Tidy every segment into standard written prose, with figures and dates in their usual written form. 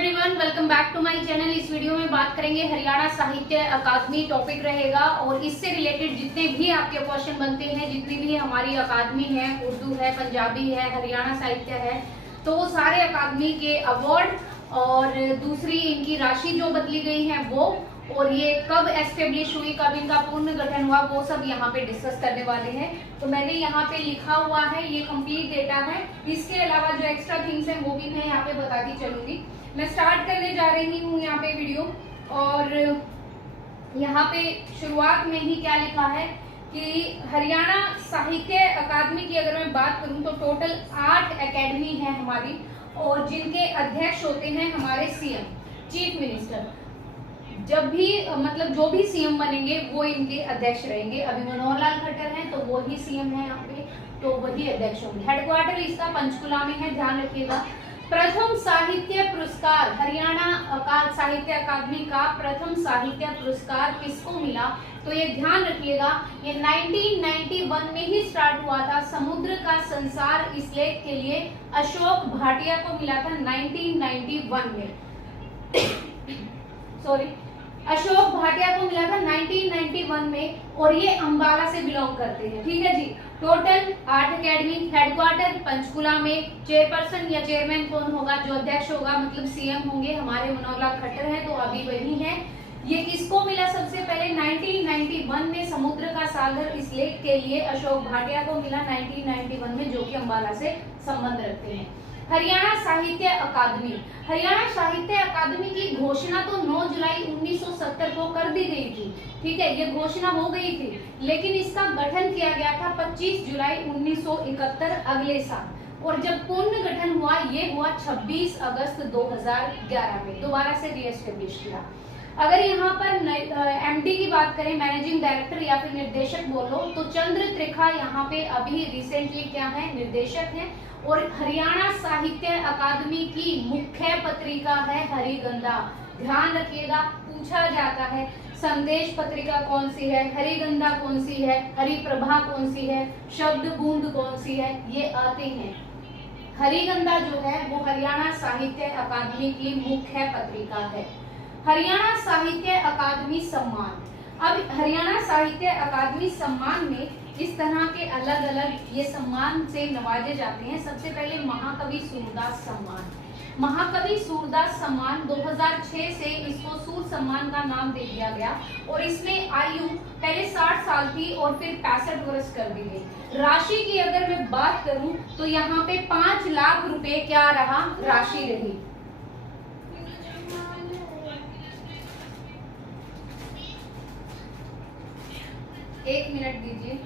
Everyone, welcome back to my channel. इस video में बात करेंगे हरियाणा साहित्य अकादमी टॉपिक रहेगा और इससे रिलेटेड जितने भी आपके क्वेश्चन बनते हैं, जितनी भी हमारी अकादमी है, उर्दू है, पंजाबी है, हरियाणा साहित्य है, तो वो सारे अकादमी के अवार्ड और दूसरी इनकी राशि जो बदली गई है वो, और ये कब एस्टेब्लिश हुई, कब इनका पूर्ण गठन हुआ, वो सब यहाँ पे डिस्कस करने वाले हैं। तो मैंने यहाँ पे लिखा हुआ है, ये कंप्लीट डेटा है। इसके अलावा जो एक्स्ट्रा थिंग्स हैं वो भी मैं यहाँ पे बताती चलूंगी। मैं स्टार्ट करने जा रही हूँ यहाँ पे वीडियो, और यहाँ पे शुरुआत में ही क्या लिखा है कि हरियाणा साहित्य अकादमी की अगर मैं बात करूँ तो टोटल 8 एकेडमी है हमारी, और जिनके अध्यक्ष होते हैं हमारे सीएम, चीफ मिनिस्टर। जब भी मतलब जो भी सीएम बनेंगे वो इनके अध्यक्ष रहेंगे। अभी मनोहर लाल खट्टर हैं तो वो ही सीएम है यहाँ पे, तो वही अध्यक्ष होंगे। हेडक्वार्टर इसका पंचकुला में है, ध्यान रखिएगा। प्रथम साहित्य पुरस्कार, हरियाणा साहित्य अकादमी का प्रथम साहित्य पुरस्कार किसको मिला, तो ये ध्यान रखिएगा, ये 1991 में ही स्टार्ट हुआ था। समुद्र का संसार इस लेख के लिए अशोक भाटिया को मिला था 1991 में। सॉरी, अशोक भाटिया को मिला था 1991 में, और ये अंबाला से बिलोंग करते हैं। ठीक है जी। टोटल 8 एकेडमी, हेडक्वार्टर पंचकुला में। चेयरपर्सन या चेयरमैन कौन होगा, जो अध्यक्ष होगा मतलब सीएम होंगे, हमारे मनोहर लाल खट्टर हैं, तो अभी वही है। ये किसको मिला सबसे पहले, 1991 में समुद्र का सागर इस लेख के लिए अशोक भाटिया को मिला 1991 में, जो कि अंबाला से संबंध रखते हैं। हरियाणा साहित्य अकादमी, हरियाणा साहित्य अकादमी की घोषणा तो 9 जुलाई 1970 को कर दी गई थी। ठीक है, ये घोषणा हो गई थी, लेकिन इसका गठन किया गया था 25 जुलाई 1971 अगले साल, और जब पूर्ण गठन हुआ ये हुआ 26 अगस्त 2011 में, दोबारा से रीएस्टेब्लिश किया। अगर यहाँ पर एमडी की बात करें, मैनेजिंग डायरेक्टर या फिर निर्देशक बोलो, तो चंद्र त्रिखा यहाँ पे अभी रिसेंटली क्या है, निर्देशक हैं। और हरियाणा साहित्य अकादमी की मुख्य पत्रिका है हरिगंधा। ध्यान रखिएगा, पूछा जाता है संदेश पत्रिका कौन सी है, हरिगंधा कौन सी है, हरिप्रभा कौन सी है, शब्द बूंद कौन सी है, ये आते हैं। हरिगंधा जो है वो हरियाणा साहित्य अकादमी की मुख्य पत्रिका है। हरियाणा साहित्य अकादमी सम्मान, अब हरियाणा साहित्य अकादमी सम्मान में इस तरह के अलग अलग ये सम्मान से नवाजे जाते हैं। सबसे पहले महाकवि सूरदास सम्मान, महाकवि सूरदास सम्मान 2006 से इसको सूर सम्मान का नाम दे दिया गया, और इसमें आयु पहले 60 साल थी और फिर 65 वर्ष कर दी गई। राशि की अगर मैं बात करूं तो यहाँ पे 5 लाख रुपए क्या रहा, राशि रही। एक मिनट दीजिए।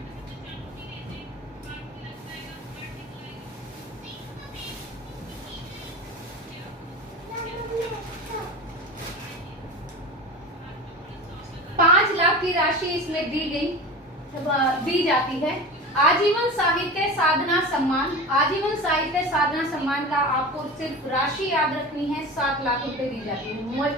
की राशि इसमें दी जाती है। आजीवन साहित्य साधना सम्मान, आजीवन साहित्य साधना सम्मान का आपको सिर्फ राशि याद रखनी है, 7 लाख रुपए दी जाती है।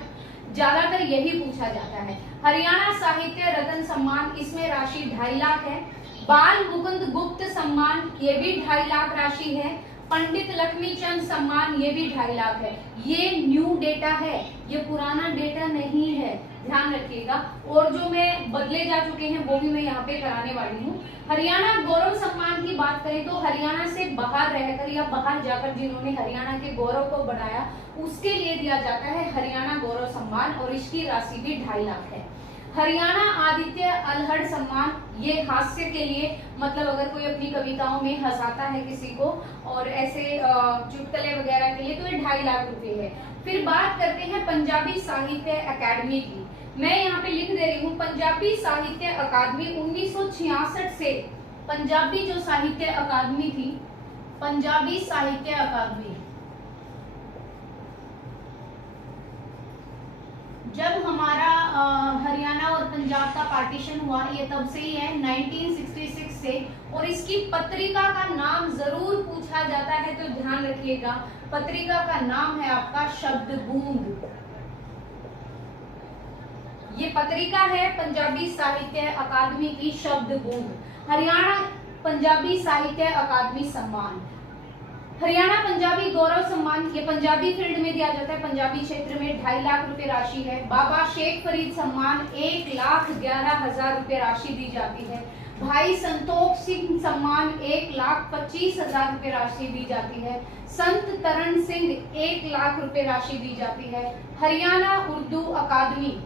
ज्यादातर यही पूछा जाता है। हरियाणा साहित्य रत्न सम्मान, इसमें राशि 2.5 लाख है। बाल मुकुंद गुप्त सम्मान, ये भी 2.5 लाख राशि है। पंडित लक्ष्मीचंद सम्मान, ये भी 2.5 लाख है। ये न्यू डेटा है, ये पुराना डेटा नहीं है, ध्यान रखिएगा। और जो मैं बदले जा चुके हैं वो भी मैं यहाँ पे कराने वाली हूँ। हरियाणा गौरव सम्मान की बात करें तो हरियाणा से बाहर रहकर या बाहर जाकर जिन्होंने हरियाणा के गौरव को बढ़ाया उसके लिए दिया जाता है हरियाणा गौरव सम्मान, और इसकी राशि भी 2.5 लाख है। हरियाणा आदित्य अलहड़ सम्मान, ये हास्य के लिए, मतलब अगर कोई अपनी कविताओं में हंसाता है किसी को और ऐसे चुटकुले वगैरह के लिए, तो ये 2.5 लाख रुपए है। फिर बात करते हैं पंजाबी साहित्य अकादमी की। मैं यहाँ पे लिख दे रही हूँ, पंजाबी साहित्य अकादमी 1966 से, पंजाबी जो साहित्य अकादमी थी, पंजाबी साहित्य अकादमी, जब हमारा हरियाणा और पंजाब का पार्टीशन हुआ, ये तब से ही है, 1966 से। और इसकी पत्रिका का नाम जरूर पूछा जाता है, तो ध्यान रखिएगा, पत्रिका का नाम है आपका शब्द बूंद। ये पत्रिका है पंजाबी साहित्य अकादमी की शब्द बूंद। हरियाणा पंजाबी साहित्य अकादमी सम्मान, हरियाणा पंजाबी गौरव सम्मान, ये पंजाबी फील्ड में दिया जाता है, पंजाबी क्षेत्र में 2.5 लाख रुपए राशि है। बाबा शेख फरीद सम्मान 1,11,000 रुपए राशि दी जाती है। भाई संतोख सिंह सम्मान 1,25,000 रुपए राशि दी जाती है। संत तरण सिंह 1 लाख रुपए राशि दी जाती है। हरियाणा उर्दू अकादमी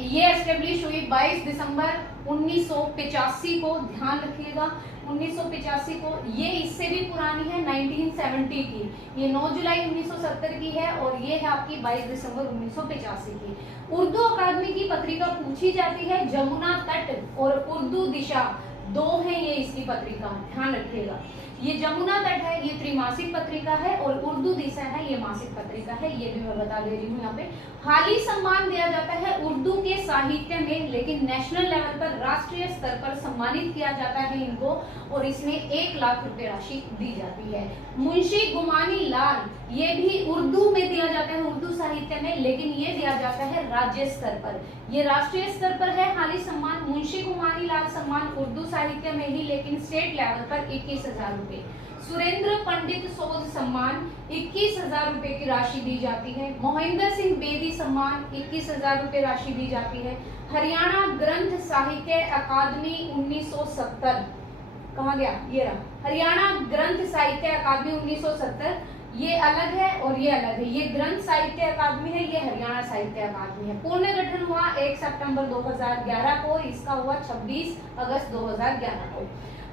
ये एस्टेब्लिश हुई 22 दिसंबर 1985 को, ध्यान रखिएगा 1985 को। ये इससे भी पुरानी है, 1970 की। ये 9 जुलाई 1970 की है और ये है आपकी 22 दिसंबर 1985 की। उर्दू अकादमी की पत्रिका पूछी जाती है, जमुना तट और उर्दू दिशा 2 है ये इसकी पत्रिका, ध्यान रखिएगा। ये जमुना तट है, ये त्रिमासिक पत्रिका है, और उर्दू दिशा है, ये मासिक पत्रिका है। ये भी मैं बता दे रही हूँ यहाँ पे। हाल ही सम्मान दिया जाता है उर्दू के साहित्य में, लेकिन नेशनल लेवल पर, राष्ट्रीय स्तर पर सम्मानित किया जाता है इनको, और इसमें 1 लाख रुपए राशि दी जाती है। मुंशी गुमानी लाल, ये भी उर्दू में दिया जाता है, उर्दू साहित्य में, लेकिन ये दिया जाता है राज्य स्तर पर। ये राष्ट्रीय स्तर पर है हाल ही सम्मान, मुंशी गुमानी लाल सम्मान उर्दू साहित्य में ही, लेकिन स्टेट लेवल पर 21,000 रुपए। सुरेंद्र पंडित सोज सम्मान 21,000 रुपए की राशि दी जाती है। मोहिंदर सिंह बेदी सम्मान 21,000 रुपए राशि दी जाती है। हरियाणा ग्रंथ साहित्य अकादमी 1970, कहाँ गया, ये रहा, हरियाणा ग्रंथ साहित्य अकादमी 1970, ये अलग है और ये अलग है। ये ग्रंथ साहित्य अकादमी है, ये हरियाणा साहित्य अकादमी है। पूर्ण गठन हुआ 1 सितंबर 2011 को, इसका हुआ 26 अगस्त 2011 को।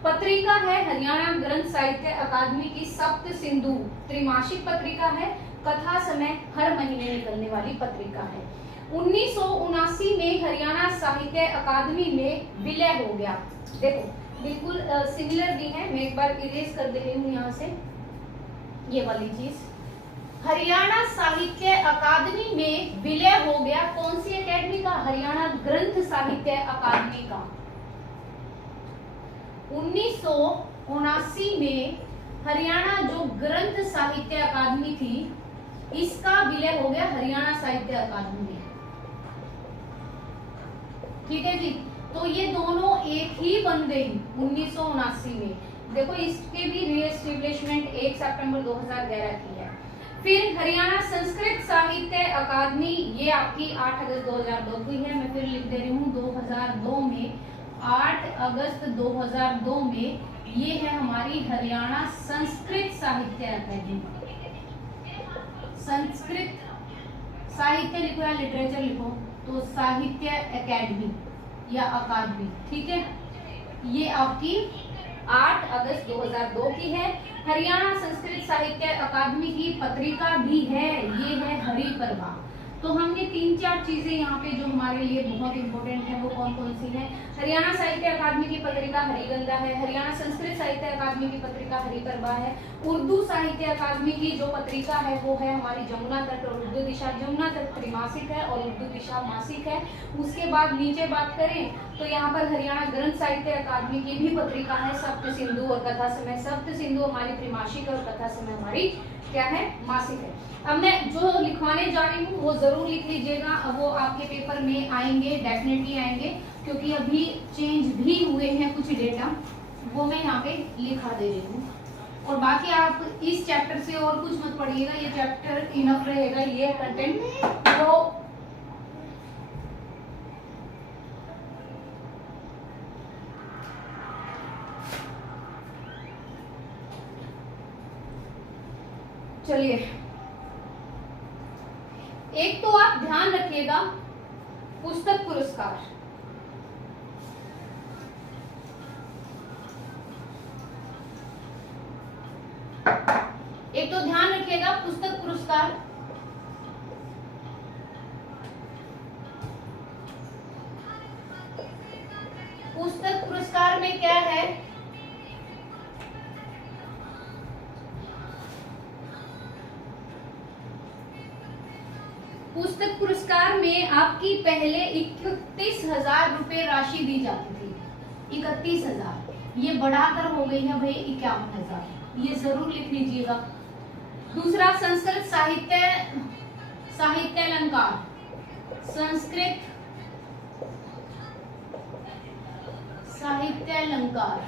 पत्रिका है हरियाणा ग्रंथ साहित्य अकादमी की सप्त सिंधु, त्रिमासिक पत्रिका है। कथा समय हर महीने निकलने वाली पत्रिका है। 1979 में हरियाणा साहित्य अकादमी में विलय हो गया। देखो बिल्कुल सिमिलर भी है, मैं एक बार इरेज कर दे रही हूँ यहाँ से ये वाली चीज। हरियाणा साहित्य अकादमी में विलय हो गया, कौन सी अकेडमी का, हरियाणा ग्रंथ साहित्य अकादमी का। 1979 में हरियाणा जो ग्रंथ साहित्य अकादमी थी, इसका विलय हो गया हरियाणा साहित्य अकादमी में। ठीक है जी, तो ये दोनों एक ही बन गई 1979 में। देखो इसके भी रीएस्टेब्लिशमेंट 1 सितंबर 2011 की है। फिर हरियाणा संस्कृत साहित्य अकादमी, ये आपकी 8 अगस्त 2002 की है। मैं फिर लिख दे रही हूँ 2002 में, 8 अगस्त 2002 में ये है हमारी हरियाणा संस्कृत साहित्य अकादमी। संस्कृत साहित्य लिखो या लिटरेचर लिखो तो साहित्य अकेडमी या अकादमी, ठीक है। ये आपकी 8 अगस्त 2002 की है। हरियाणा संस्कृत साहित्य अकादमी की पत्रिका भी है, ये है हरिप्रभा। तो हमने 3-4 चीजें यहाँ पे जो हमारे लिए बहुत इंपॉर्टेंट है वो कौन कौन सी है। हरियाणा साहित्य अकादमी की पत्रिका हरिगंगा है। हरियाणा संस्कृत साहित्य अकादमी की पत्रिका हरिप्रभा है। उर्दू साहित्य अकादमी की जो पत्रिका है वो है हमारी जमुना तट और उर्दू दिशा। जमुना तट त्रिमासिक है और उर्दू दिशा मासिक है। उसके बाद नीचे बात करें तो यहाँ पर हरियाणा ग्रंथ साहित्य अकादमी की भी पत्रिका है, सप्त सिंधु और कथा समय। सप्त सिंधु हमारी त्रिमासिक और कथा समय हमारी क्या है, मासिक है। अब मैं जो लिखवाने जा रही हूँ वो जरूर लिख लीजिएगा, वो आपके पेपर में आएंगे, डेफिनेटली आएंगे, क्योंकि अभी चेंज भी हुए हैं कुछ डेटा, वो मैं यहाँ पे लिखा दे रही हूँ। और बाकी आप इस चैप्टर से और कुछ मत पढ़िएगा, ये चैप्टर इनफ रहेगा, ये कंटेंट तो चलिए। एक तो आप ध्यान रखिएगा पुस्तक पुरस्कार, एक तो ध्यान रखिएगा पुस्तक पुरस्कार। पुस्तक पुरस्कार में क्या है, पुस्तक पुरस्कार में आपकी पहले 31,000 रुपए राशि दी जाती थी, 31,000, ये बढ़ाकर हो गई है भाई 51,000, ये जरूर लिख लीजिएगा। दूसरा संस्कृत साहित्य अलंकार, संस्कृत साहित्य अलंकार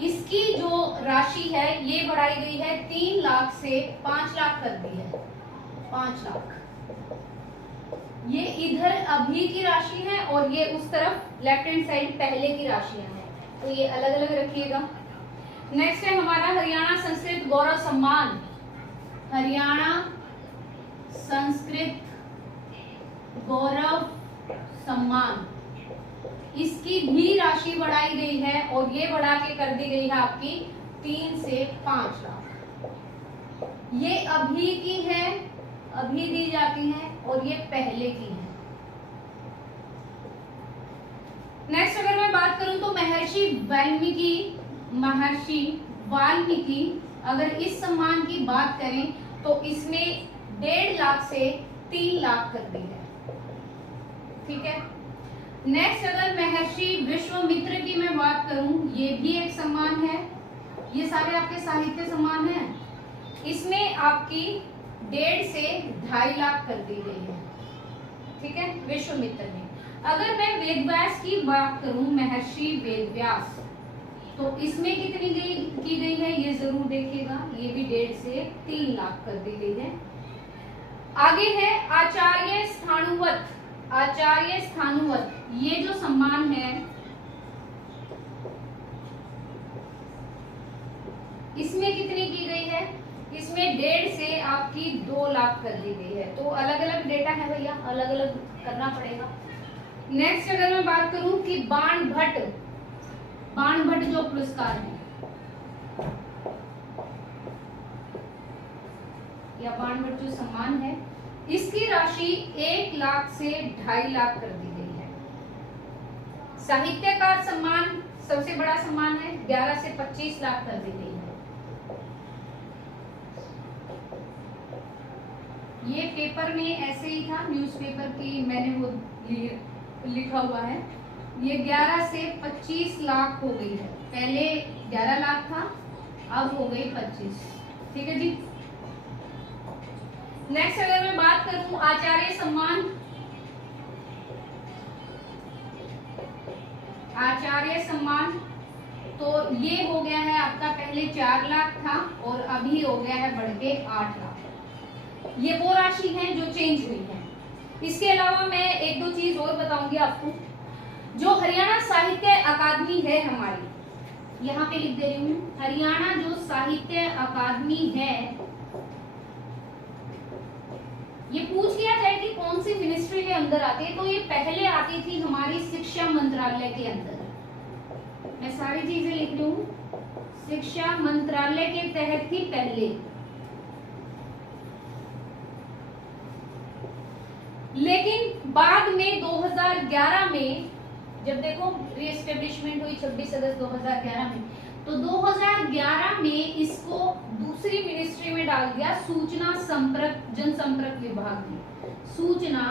इसकी जो राशि है ये बढ़ाई गई है 3 लाख से 5 लाख कर दी है, 5 लाख। ये इधर अभी की राशि है और ये उस तरफ लेफ्ट हैंड साइड पहले की राशियां हैं, तो ये अलग अलग रखिएगा। नेक्स्ट है हमारा हरियाणा संस्कृत गौरव सम्मान। हरियाणा संस्कृत गौरव सम्मान, इसकी भी राशि बढ़ाई गई है और ये बढ़ा के कर दी गई है आपकी 3 से 5 लाख। ये अभी की है, अभी दी जाती है और ये पहले की है। नेक्स्ट अगर मैं बात करूं तो महर्षि वाल्मीकि अगर इस सम्मान की बात करें तो इसमें 1.5 लाख से 3 लाख कर दी है, ठीक है। नेक्स्ट अगर महर्षि विश्वामित्र की मैं बात करूं, ये भी एक सम्मान है, ये सारे आपके साहित्य सम्मान हैं। इसमें आपकी 1.5 से 2.5 लाख कर दी गई है, ठीक है, विश्वामित्र ने। अगर मैं वेदव्यास की बात करूं, महर्षि वेदव्यास, तो इसमें कितनी की गई है ये जरूर देखिएगा, ये भी 1.5 से 3 लाख कर दी गई है। आगे है आचार्य स्थाणुवत। आचार्य स्थाणुवत ये जो सम्मान है इसमें कितनी की गई है, इसमें 1.5 से आपकी 2 लाख कर दी गई है। तो अलग अलग डेटा है भैया, अलग अलग करना पड़ेगा। नेक्स्ट अगर मैं बात करूं कि बाण भट्ट जो पुरस्कार है या बाण भट्ट जो सम्मान है, इसकी राशि 1 लाख से 2.5 लाख कर दी गई है। साहित्यकार सम्मान सबसे बड़ा सम्मान है, 11 से 25 लाख कर दी गई है। ये पेपर में ऐसे ही था, न्यूज़पेपर की मैंने वो लिखा हुआ है। ये 11 से 25 लाख हो गई है, पहले 11 लाख था, अब हो गई 25, ठीक है जी। नेक्स्ट अगर मैं बात करूं आचार्य सम्मान, तो ये हो गया है आपका, पहले 4 लाख था और अभी हो गया है बढ़ के 8 लाख। ये वो राशि है जो चेंज हुई है। इसके अलावा मैं 1-2 चीज और बताऊंगी आपको। जो हरियाणा साहित्य अकादमी है हमारी, यहाँ पे लिख दे रही हूँ, हरियाणा जो साहित्य अकादमी है, ये पूछ लिया जाए कि कौन सी मिनिस्ट्री के अंदर आती है, तो ये पहले आती थी हमारी शिक्षा मंत्रालय के अंदर। मैं सारी चीजें लिख रही हूँ, शिक्षा मंत्रालय के तहत थी पहले, लेकिन बाद में 2011 में जब देखो रीएस्टेब्लिशमेंट हुई 26 अगस्त 2011 में, तो 2011 में इसको दूसरी मिनिस्ट्री में डाल दिया, सूचना जनसंपर्क विभाग में। सूचना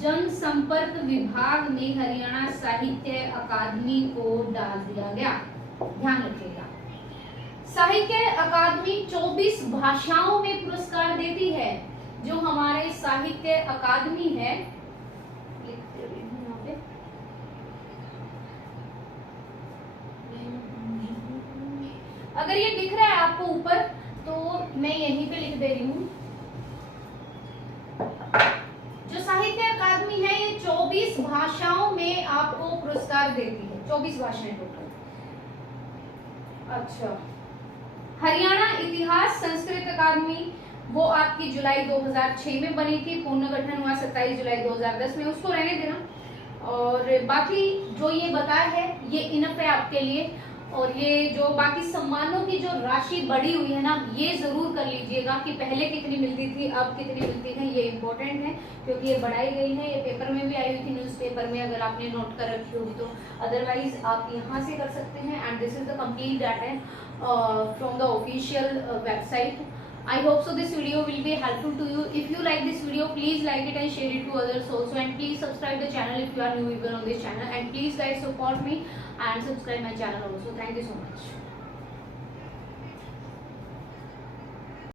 जनसंपर्क विभाग में हरियाणा साहित्य अकादमी को डाल दिया गया, ध्यान रखिएगा। साहित्य अकादमी 24 भाषाओं में पुरस्कार देती है। जो हमारे साहित्य अकादमी है, अगर ये दिख रहा है आपको ऊपर, तो मैं यहीं पे लिख दे रही हूँ। जो साहित्य अकादमी है ये 24 भाषाओं में आपको पुरस्कार देती है, 24 भाषाएं टोटल। अच्छा, हरियाणा इतिहास संस्कृत अकादमी, वो आपकी जुलाई 2006 में बनी थी, पुनर्गठन हुआ 27 जुलाई 2010 में, उसको रहने देना। और बाकी जो ये बताया है ये इनफ है आपके लिए। और ये जो बाकी सम्मानों की जो राशि बढ़ी हुई है ना, ये जरूर कर लीजिएगा कि पहले कितनी मिलती थी अब कितनी मिलती है, ये इम्पोर्टेंट है क्योंकि ये बढ़ाई गई है। ये पेपर में भी आई हुई थी, न्यूज़पेपर में, अगर आपने नोट कर रखी होगी तो। अदरवाइज आप यहाँ से कर सकते हैं। And this is the complete data from the official website. I hope so this video will be helpful to you. If you like this video, please like it and share it to others also, and please subscribe the channel if you are new even on this channel, and please guys support me and subscribe my channel also. Thank you so much.